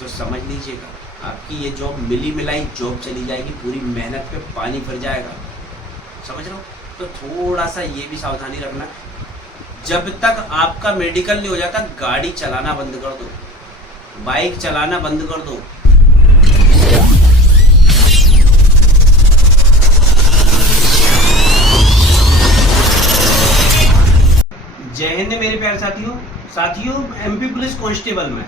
तो समझ लीजिएगा आपकी ये जॉब मिली मिलाई जॉब चली जाएगी, पूरी मेहनत पे पानी फिर जाएगा। समझ रहे हो? तो थोड़ा सा ये भी सावधानी रखना, जब तक आपका मेडिकल नहीं हो जाता गाड़ी चलाना बंद कर दो, बाइक चलाना बंद कर दो। जय हिंद मेरे प्यारे साथियों एमपी पुलिस कांस्टेबल में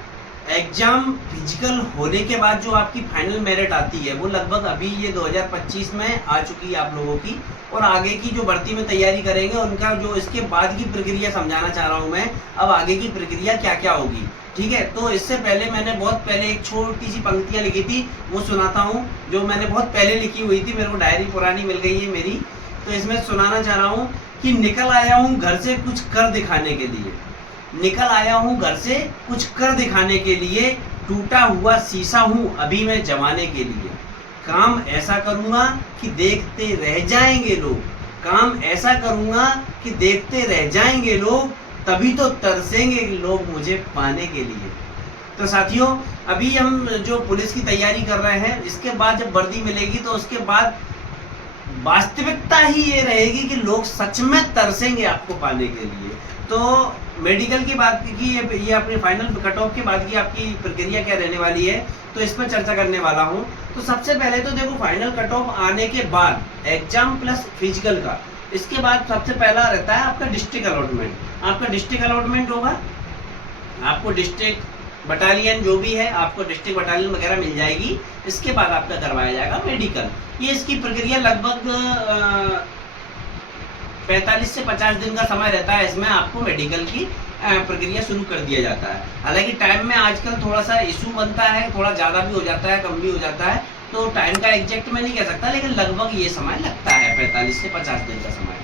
एग्जाम फिजिकल होने के बाद जो आपकी फाइनल मेरिट आती है वो लगभग अभी ये 2025 में आ चुकी है आप लोगों की, और आगे की जो भर्ती में तैयारी करेंगे उनका जो इसके बाद की प्रक्रिया समझाना चाह रहा हूँ मैं। अब आगे की प्रक्रिया क्या क्या होगी, ठीक है? तो इससे पहले मैंने बहुत पहले एक छोटी सी पंक्तियां लिखी थी, वो सुनाता हूँ, जो मैंने बहुत पहले लिखी हुई थी, मेरे को डायरी पुरानी मिल गई है मेरी, तो इसमें सुनाना चाह रहा हूँ कि निकल आया हूँ घर से कुछ कर दिखाने के लिए, निकल आया हूँ घर से कुछ कर दिखाने के लिए, टूटा हुआ शीशा हूँ अभी मैं जमाने के लिए, काम ऐसा करूँगा कि देखते रह जाएंगे लोग, काम ऐसा करूँगा कि देखते रह जाएंगे लोग, तभी तो तरसेंगे लोग मुझे पाने के लिए। तो साथियों अभी हम जो पुलिस की तैयारी कर रहे हैं, इसके बाद जब वर्दी मिलेगी तो उसके बाद वास्तविकता ही ये रहेगी कि लोग सच में तरसेंगे आपको पाने के लिए। तो मेडिकल की बात की, ये अपने फाइनल कट ऑफ के बाद की आपकी प्रक्रिया क्या रहने वाली है, तो इस पर चर्चा करने वाला हूँ। तो सबसे पहले तो देखो, फाइनल कट ऑफ आने के बाद एग्जाम प्लस फिजिकल का, इसके बाद सबसे पहला रहता है आपका डिस्ट्रिक्ट अलॉटमेंट। आपका डिस्ट्रिक्ट अलॉटमेंट होगा, आपको डिस्ट्रिक्ट बटालियन जो भी है, आपको डिस्ट्रिक्ट बटालियन वगैरह मिल जाएगी। इसके बाद आपका करवाया जाएगा मेडिकल। ये इसकी प्रक्रिया लगभग 45 से 50 दिन का समय रहता है, इसमें आपको मेडिकल की प्रक्रिया शुरू कर दिया जाता है। हालांकि टाइम में आजकल थोड़ा सा इशू बनता है, थोड़ा ज़्यादा भी हो जाता है, कम भी हो जाता है, तो टाइम का एग्जैक्ट मैं नहीं कह सकता, लेकिन लगभग ये समय लगता है 45 से 50 दिन का समय।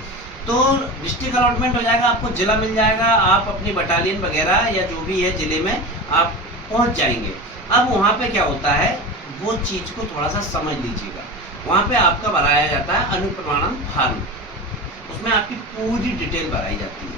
तो डिस्ट्रिक्ट अलॉटमेंट हो जाएगा, आपको जिला मिल जाएगा, आप अपनी बटालियन वगैरह या जो भी है जिले में आप पहुंच जाएंगे। अब वहाँ पे क्या होता है, वो चीज़ को थोड़ा सा समझ लीजिएगा। वहाँ पे आपका भराया जाता है अनुप्रमाणन फार्म, उसमें आपकी पूरी डिटेल भराई जाती है।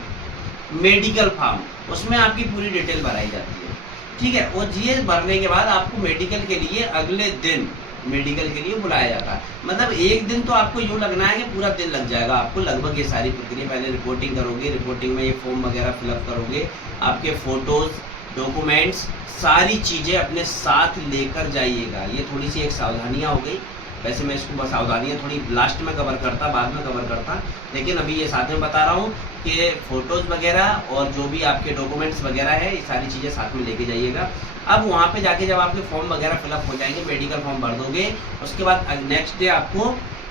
मेडिकल फार्म, उसमें आपकी पूरी डिटेल भराई जाती है, ठीक है? और ये भरने के बाद आपको मेडिकल के लिए अगले दिन मेडिकल के लिए बुलाया जाता है। मतलब एक दिन तो आपको यूँ लगना है कि पूरा दिन लग जाएगा आपको लगभग। ये सारी प्रक्रिया, पहले रिपोर्टिंग करोगे, रिपोर्टिंग में ये फॉर्म वगैरह फिलअप करोगे, आपके फोटोज, डॉक्यूमेंट्स, सारी चीज़ें अपने साथ लेकर जाइएगा। ये थोड़ी सी एक सावधानियाँ हो गई, वैसे मैं इसको बस सावधानियाँ थोड़ी लास्ट में कवर करता, बाद में कवर करता, लेकिन अभी ये साथ में बता रहा हूँ कि फ़ोटोज़ वगैरह और जो भी आपके डॉक्यूमेंट्स वगैरह है, ये सारी चीज़ें साथ में लेके जाइएगा। अब वहाँ पे जाके जब आपके फॉर्म वगैरह फिलअप हो जाएंगे, मेडिकल फॉर्म भर दोगे, उसके बाद नेक्स्ट डे आपको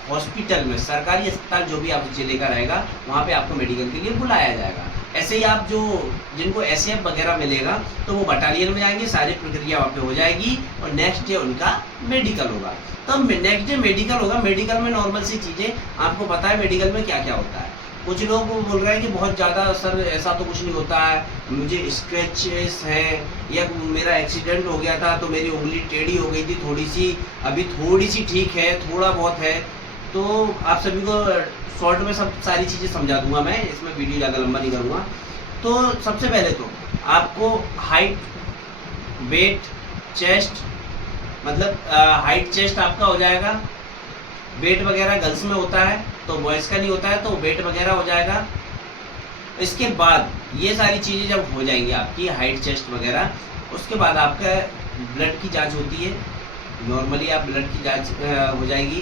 हॉस्पिटल में, सरकारी अस्पताल जो भी आप जिले का रहेगा, वहाँ पे आपको मेडिकल के लिए बुलाया जाएगा। ऐसे ही आप जो जिनको एसएफ वगैरह मिलेगा तो वो बटालियन में जाएंगे, सारी प्रक्रिया वहाँ पे हो जाएगी और नेक्स्ट डे उनका मेडिकल होगा। तो नेक्स्ट डे मेडिकल होगा। मेडिकल में नॉर्मल सी चीज़ें आपको पता है मेडिकल में क्या क्या होता है। कुछ लोग बोल रहे हैं कि बहुत ज़्यादा सर ऐसा तो कुछ नहीं होता है, मुझे स्क्रैचेस हैं या मेरा एक्सीडेंट हो गया था तो मेरी उंगली टेढ़ी हो गई थी थोड़ी सी, अभी थोड़ी सी ठीक है, थोड़ा बहुत है। तो आप सभी को शॉर्ट में सब सारी चीज़ें समझा दूंगा मैं, इसमें वीडियो ज़्यादा लंबा नहीं करूँगा। तो सबसे पहले तो आपको हाइट, वेट, चेस्ट, मतलब हाइट चेस्ट आपका हो जाएगा, वेट वगैरह गर्ल्स में होता है तो बॉयज़ का नहीं होता है, तो वेट वगैरह हो जाएगा। इसके बाद ये सारी चीज़ें जब हो जाएंगी आपकी हाइट चेस्ट वगैरह, उसके बाद आपका ब्लड की जांच होती है, नॉर्मली आप ब्लड की जांच हो जाएगी,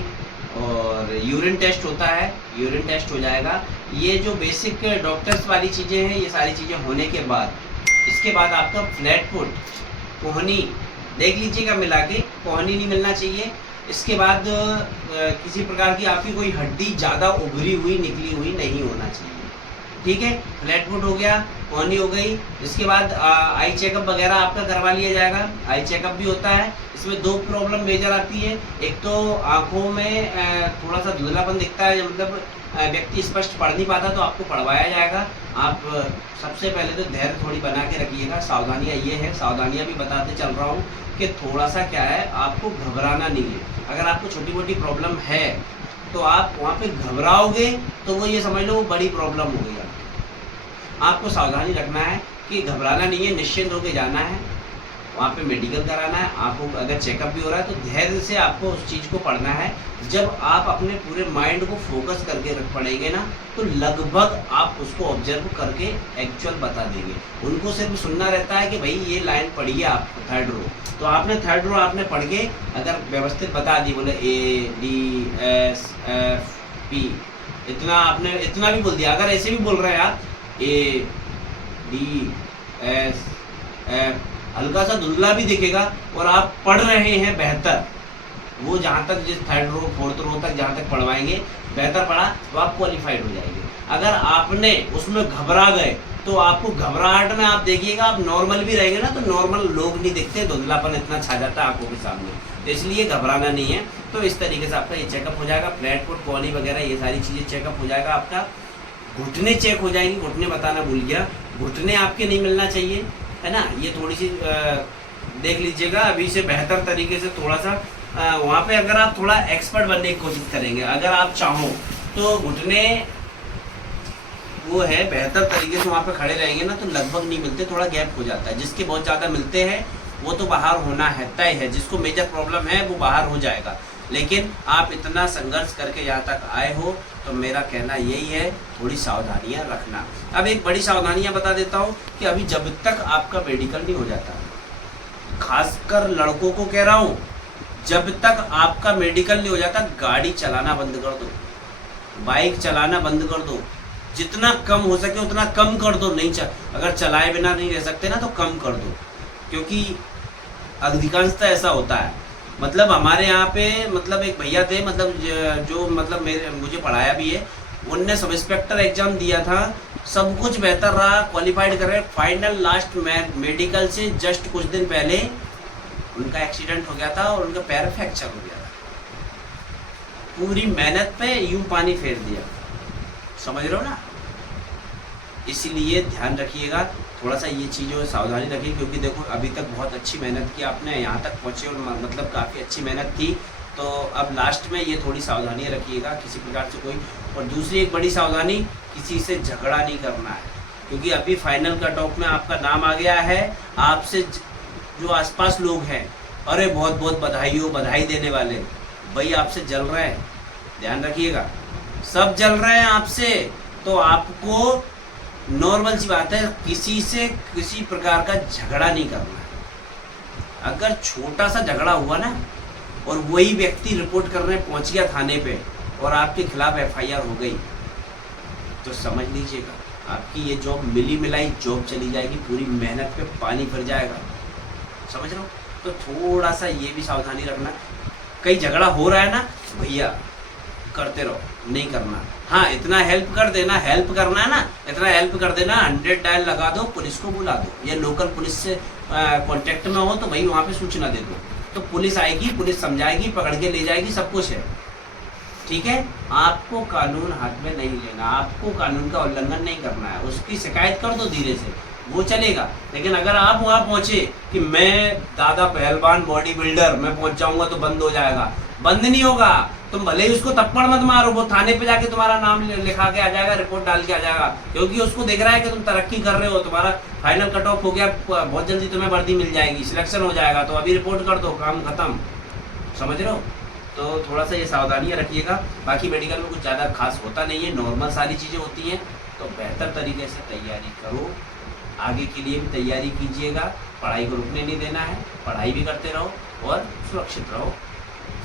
और यूरिन टेस्ट होता है, यूरिन टेस्ट हो जाएगा। ये जो बेसिक डॉक्टर्स वाली चीज़ें हैं, ये सारी चीज़ें होने के बाद इसके बाद आपका फ्लैट फुट, कोहनी देख लीजिएगा मिला के, कोहनी नहीं मिलना चाहिए। इसके बाद किसी प्रकार की आपकी कोई हड्डी ज़्यादा उभरी हुई निकली हुई नहीं होना चाहिए, ठीक है? फ्लैट फुट हो गया, कोहनी हो गई। इसके बाद आई चेकअप वगैरह आपका करवा लिया जाएगा। आई चेकअप भी होता है, इसमें दो प्रॉब्लम मेजर आती है। एक तो आँखों में थोड़ा सा धुंधलापन दिखता है, मतलब व्यक्ति स्पष्ट पढ़ नहीं पाता, तो आपको पढ़वाया जाएगा। आप सबसे पहले तो धैर्य थोड़ी बना के रखिएगा। सावधानियाँ ये है, सावधानियाँ भी बताते चल रहा हूँ कि थोड़ा सा क्या है, आपको घबराना नहीं है। अगर आपको छोटी मोटी प्रॉब्लम है तो आप वहाँ पे घबराओगे तो वो ये समझ लो वो बड़ी प्रॉब्लम हो गई। आपको सावधानी रखना है कि घबराना नहीं है, निश्चिंत होकर जाना है। वहाँ पे मेडिकल कराना है आपको। अगर चेकअप भी हो रहा है तो धैर्य से आपको उस चीज़ को पढ़ना है। जब आप अपने पूरे माइंड को फोकस करके रख पड़ेंगे ना, तो लगभग आप उसको ऑब्जर्व करके एक्चुअल बता देंगे। उनको सिर्फ सुनना रहता है कि भाई ये लाइन पढ़िए आप थर्ड रो, तो आपने थर्ड रो आपने पढ़ के अगर व्यवस्थित बता दी, बोले ADSFP, इतना आपने इतना भी बोल दिया। अगर ऐसे भी बोल रहे हैं आप ADSF, हल्का सा धुंधला भी दिखेगा और आप पढ़ रहे हैं बेहतर, वो जहाँ तक जिस थर्ड रो फोर्थ रो तक जहाँ तक पढ़वाएंगे बेहतर पढ़ा तो आप क्वालिफाइड हो जाएंगे। अगर आपने उसमें घबरा गए तो आपको घबराहट में आप देखिएगा, आप नॉर्मल भी रहेंगे ना तो नॉर्मल लोग नहीं दिखते, धुंधलापन इतना छा जाता है आंखों के सामने, तो इसलिए घबराना नहीं है। तो इस तरीके से आपका ये चेकअप हो जाएगा, फ्लैट फुट कॉली वगैरह ये सारी चीज़ें चेकअप हो जाएगा। आपका घुटने चेक हो जाएंगी, घुटने बताना भूल गया, घुटने आपके नहीं मिलना चाहिए, है ना, ये थोड़ी सी देख लीजिएगा अभी से बेहतर तरीके से थोड़ा सा वहाँ पे अगर आप थोड़ा एक्सपर्ट बनने की कोशिश करेंगे, अगर आप चाहो तो घुटने वो है बेहतर तरीके से वहाँ पे खड़े रहेंगे ना तो लगभग नहीं मिलते, थोड़ा गैप हो जाता है। जिसके बहुत ज़्यादा मिलते हैं वो तो बाहर होना है, तय है, जिसको मेजर प्रॉब्लम है वो बाहर हो जाएगा। लेकिन आप इतना संघर्ष करके यहाँ तक आए हो तो मेरा कहना यही है, थोड़ी सावधानियाँ रखना। अब एक बड़ी सावधानियाँ बता देता हूँ कि अभी जब तक आपका मेडिकल नहीं हो जाता, खासकर लड़कों को कह रहा हूँ, जब तक आपका मेडिकल नहीं हो जाता गाड़ी चलाना बंद कर दो, बाइक चलाना बंद कर दो, जितना कम हो सके उतना कम कर दो। नहीं अगर चलाए बिना नहीं रह सकते ना तो कम कर दो, क्योंकि अधिकांशतः ऐसा होता है। मतलब हमारे यहाँ पे मतलब एक भैया थे, मतलब जो मतलब मुझे पढ़ाया भी है, उनने सब इंस्पेक्टर एग्जाम दिया था, सब कुछ बेहतर रहा, क्वालिफाइड कर रहे, फाइनल लास्ट मेडिकल से जस्ट कुछ दिन पहले उनका एक्सीडेंट हो गया था और उनका पैर फ्रैक्चर हो गया था। पूरी मेहनत पे यूं पानी फेर दिया, समझ रहे हो ना। इसलिए ध्यान रखिएगा, थोड़ा सा ये चीज़ों में सावधानी रखिए, क्योंकि देखो अभी तक बहुत अच्छी मेहनत की आपने, यहाँ तक पहुँचे और मतलब काफ़ी अच्छी मेहनत की, तो अब लास्ट में ये थोड़ी सावधानी रखिएगा किसी प्रकार से कोई। और दूसरी एक बड़ी सावधानी, किसी से झगड़ा नहीं करना है, क्योंकि अभी फाइनल कट ऑफ में आपका नाम आ गया है। आपसे जो आसपास लोग हैं, अरे बहुत बहुत बधाई हो, बधाई देने वाले भाई आपसे जल रहे हैं, ध्यान रखिएगा, सब जल रहे हैं आपसे, तो आपको नॉर्मल सी बात है, किसी से किसी प्रकार का झगड़ा नहीं करना है। अगर छोटा सा झगड़ा हुआ ना और वही व्यक्ति रिपोर्ट करने पहुंच गया थाने पे और आपके खिलाफ FIR हो गई, तो समझ लीजिएगा आपकी ये जॉब मिली मिलाई जॉब चली जाएगी, पूरी मेहनत पे पानी फिर जाएगा, समझ रहे हो। तो थोड़ा सा ये भी सावधानी रखना, कहीं झगड़ा हो रहा है ना भैया करते रहो, नहीं करना। हाँ, इतना हेल्प कर देना, हेल्प करना है ना, इतना हेल्प कर देना, 100 डायल लगा दो, पुलिस को बुला दो, या लोकल पुलिस से कांटेक्ट में हो तो भाई वहाँ पे सूचना दे दो, तो पुलिस आएगी, पुलिस समझाएगी, पकड़ के ले जाएगी, सब कुछ है, ठीक है। आपको कानून हाथ में नहीं लेना, आपको कानून का उल्लंघन नहीं करना है, उसकी शिकायत कर दो धीरे से, वो चलेगा। लेकिन अगर आप वहाँ पहुँचे कि मैं दादा पहलवान बॉडी बिल्डर, मैं पहुँच जाऊँगा तो बंद हो जाएगा, बंद नहीं होगा। तुम भले ही उसको थप्पड़ मत मारो, वो थाने पे जाके तुम्हारा नाम लिखा के आ जाएगा, रिपोर्ट डाल के आ जाएगा, क्योंकि उसको देख रहा है कि तुम तरक्की कर रहे हो, तुम्हारा फाइनल कट ऑफ हो गया, बहुत जल्दी तुम्हें वर्दी मिल जाएगी, सिलेक्शन हो जाएगा, तो अभी रिपोर्ट कर दो, काम खत्म, समझ रहे हो। तो थोड़ा सा ये सावधानियाँ रखिएगा। बाकी मेडिकल में कुछ ज़्यादा खास होता नहीं है, नॉर्मल सारी चीज़ें होती हैं, तो बेहतर तरीके से तैयारी करो, आगे के लिए भी तैयारी कीजिएगा, पढ़ाई को रुकने नहीं देना है, पढ़ाई भी करते रहो और सुरक्षित रहो,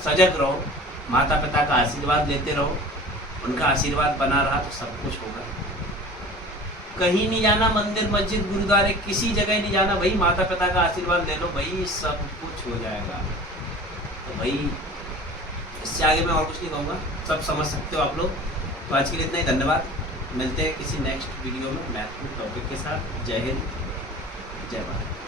सजग रहो, माता पिता का आशीर्वाद लेते रहो, उनका आशीर्वाद बना रहा तो सब कुछ होगा। कहीं नहीं जाना, मंदिर मस्जिद गुरुद्वारे किसी जगह नहीं जाना, भाई माता पिता का आशीर्वाद ले लो, भाई सब कुछ हो जाएगा। तो भाई इससे आगे मैं और कुछ नहीं कहूँगा, सब समझ सकते हो आप लोग। तो आज के लिए इतना ही, धन्यवाद, मिलते हैं किसी नेक्स्ट वीडियो में महत्वपूर्ण टॉपिक के साथ। जय हिंद, जय भारत।